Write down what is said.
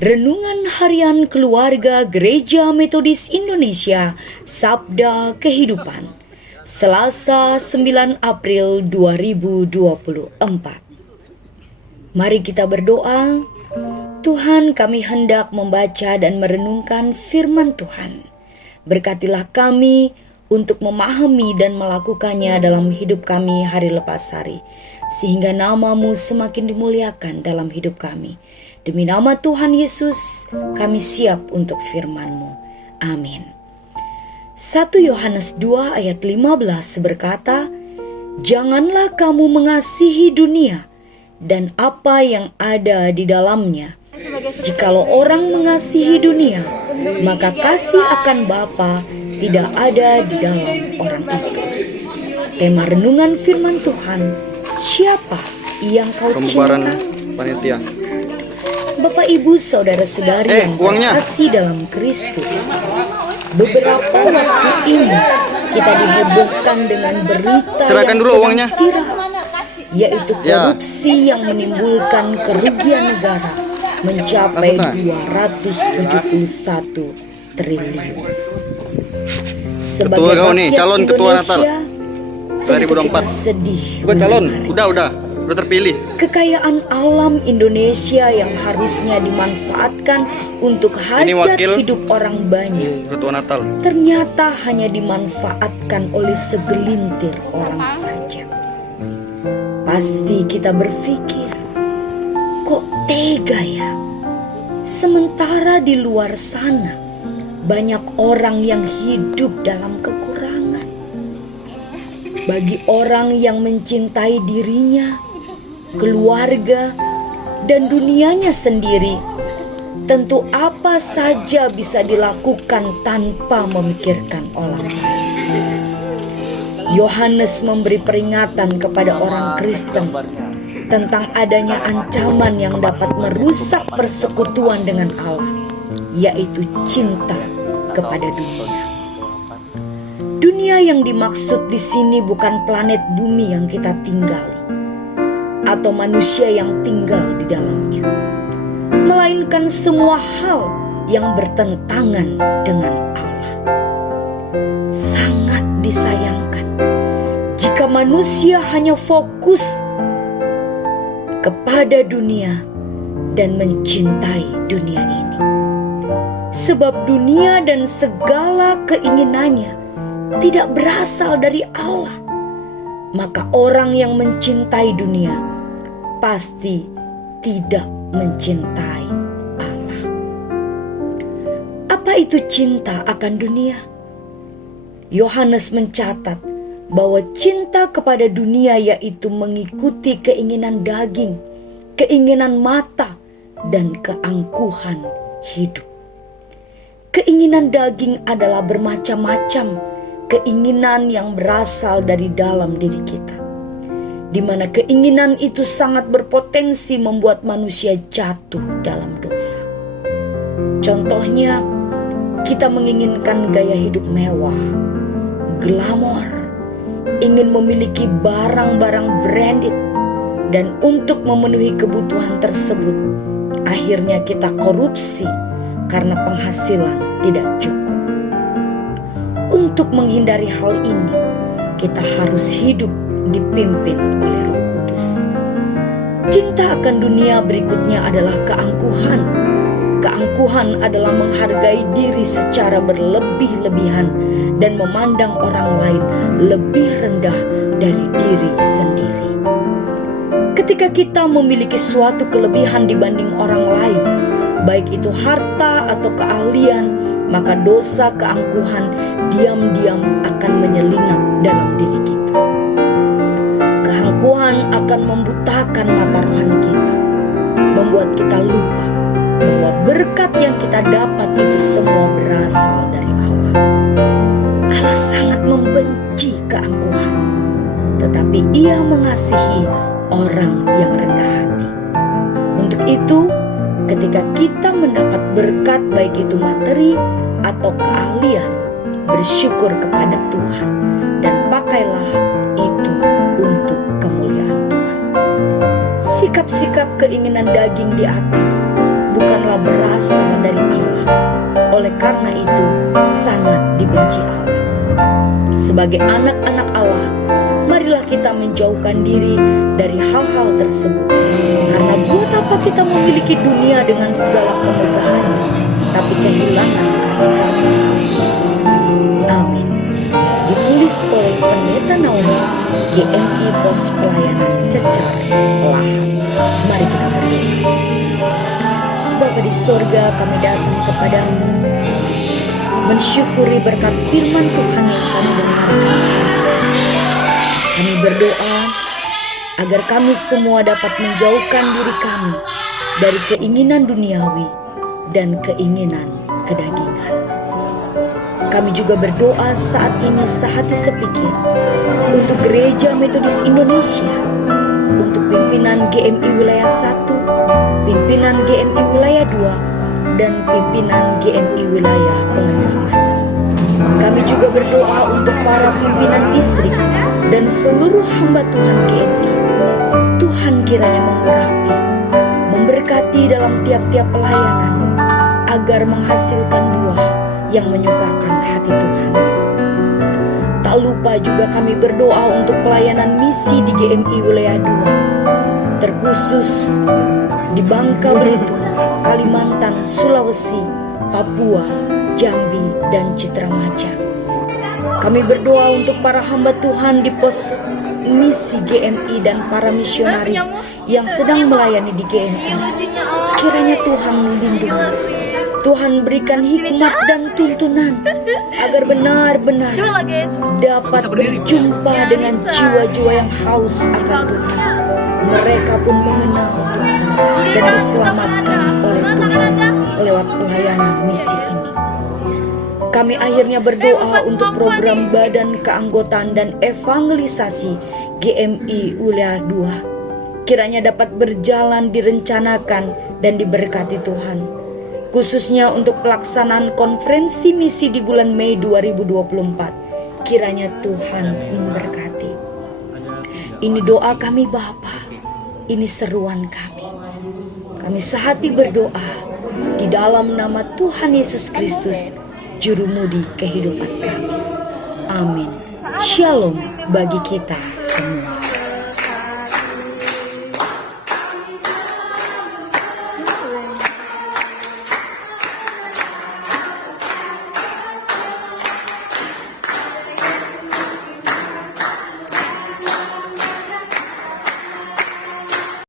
Renungan Harian Keluarga Gereja Metodis Indonesia, Sabda Kehidupan, Selasa 9 April 2024. Mari kita berdoa. Tuhan, kami hendak membaca dan merenungkan firman Tuhan. Berkatilah kami untuk memahami dan melakukannya dalam hidup kami hari lepas hari, sehingga nama-Mu semakin dimuliakan dalam hidup kami. Demi nama Tuhan Yesus, kami siap untuk firman-Mu. Amin. 1 Yohanes 2 ayat 15 berkata, "Janganlah kamu mengasihi dunia dan apa yang ada di dalamnya. Jikalau orang mengasihi dunia, maka kasih akan Bapa tidak ada di dalam orang itu." Tema renungan firman Tuhan, siapa yang kau Pembubaran cinta? panitia. Bapak, Ibu, Saudara-saudari yang terkasih dalam Kristus, beberapa waktu ini kita dihebohkan dengan berita Serahkan yang dulu sedang uangnya. viral, yaitu korupsi yang menimbulkan kerugian negara mencapai 271 triliun. Sebagai Ketua kau nih, rakyat calon ketua Natal Indonesia, tentu 2024. kita sedih Bukan calon, mendengarnya. udah terpilih. Kekayaan alam Indonesia yang harusnya dimanfaatkan untuk hajat wakil hidup orang banyak, Ketua Natal. ternyata hanya dimanfaatkan oleh segelintir orang saja. Pasti kita berpikir, kok tega ya? Sementara di luar sana banyak orang yang hidup dalam kekurangan. Bagi orang yang mencintai dirinya, keluarga, dan dunianya sendiri, tentu apa saja bisa dilakukan tanpa memikirkan orang lain. Yohanes memberi peringatan kepada orang Kristen tentang adanya ancaman yang dapat merusak persekutuan dengan Allah, yaitu cinta kepada dunia. Dunia yang dimaksud di sini bukan planet bumi yang kita tinggali atau manusia yang tinggal di dalamnya, melainkan semua hal yang bertentangan dengan Allah. Sangat disayangkan jika manusia hanya fokus kepada dunia dan mencintai dunia ini. Sebab dunia dan segala keinginannya tidak berasal dari Allah, maka orang yang mencintai dunia pasti tidak mencintai Allah. Apa itu cinta akan dunia? Yohanes mencatat bahwa cinta kepada dunia yaitu mengikuti keinginan daging, keinginan mata, dan keangkuhan hidup. Keinginan daging adalah bermacam-macam keinginan yang berasal dari dalam diri kita, di mana keinginan itu sangat berpotensi membuat manusia jatuh dalam dosa. Contohnya, kita menginginkan gaya hidup mewah, glamor, ingin memiliki barang-barang branded, dan untuk memenuhi kebutuhan tersebut, akhirnya kita korupsi karena penghasilan tidak cukup. Untuk menghindari hal ini, kita harus hidup dipimpin oleh Roh Kudus. Cinta akan dunia berikutnya adalah keangkuhan. Keangkuhan adalah menghargai diri secara berlebih-lebihan dan memandang orang lain lebih rendah dari diri sendiri. Ketika kita memiliki suatu kelebihan dibanding orang lain, baik itu harta atau keahlian, maka dosa keangkuhan diam-diam akan menyelinap dalam diri kita. Keangkuhan akan membutakan mata rohani kita, membuat kita lupa bahwa berkat yang kita dapat itu semua berasal dari Allah. Allah sangat membenci keangkuhan, tetapi Ia mengasihi orang yang rendah hati. Untuk itu, ketika kita mendapat berkat baik itu materi atau keahlian, bersyukur kepada Tuhan dan pakailah itu untuk kemuliaan Tuhan. Sikap-sikap keinginan daging di atas bukanlah berarti dari Allah. Oleh karena itu, sangat dibenci Allah. Sebagai anak-anak Allah, marilah kita menjauhkan diri dari hal-hal tersebut. Karena buat apa kita memiliki dunia dengan segala kemegahannya, tapi kehilangan kasih karunia Allah. Amin. Ditulis oleh Pendeta Naomi, GMI Pos Pelayanan Cecar Lahat. Mari kita berdoa. Bapa di sorga, kami datang kepadamu, mensyukuri berkat firman Tuhan yang kami dengarkan. Kami berdoa agar kami semua dapat menjauhkan diri kami dari keinginan duniawi dan keinginan kedagingan. Kami juga berdoa saat ini sehati sepikir untuk Gereja Metodis Indonesia, untuk pimpinan GMI Wilayah 1, pimpinan GMI Wilayah 2, dan pimpinan GMI Wilayah Pengembangan. Kami juga berdoa untuk para pimpinan distrik dan seluruh hamba Tuhan GMI. Tuhan kiranya mengurapi, memberkati dalam tiap-tiap pelayanan, agar menghasilkan buah yang menyukakan hati Tuhan. Tak lupa juga kami berdoa untuk pelayanan misi di GMI Wilayah 2, terkhusus di Bangka Belitung, Kalimantan, Sulawesi, Papua, Jambi, dan Citramaja. Kami berdoa untuk para hamba Tuhan di pos misi GMI dan para misionaris yang sedang melayani di GMI. Kiranya Tuhan melindungi, Tuhan berikan hikmat dan tuntunan agar benar-benar dapat berjumpa dengan jiwa-jiwa yang haus akan Tuhan. Mereka pun mengenal Tuhan dan diselamatkan oleh Tuhan lewat pelayanan misi ini. Kami akhirnya berdoa untuk program Badan Keanggotaan dan Evangelisasi GMI Wilayah 2. Kiranya dapat berjalan, direncanakan, dan diberkati Tuhan. Khususnya untuk pelaksanaan konferensi misi di bulan Mei 2024. Kiranya Tuhan memberkati. Ini doa kami Bapa, ini seruan kami. Kami sehati berdoa di dalam nama Tuhan Yesus Kristus, Jurumudi kehidupan kami. Amin. Shalom bagi kita semua.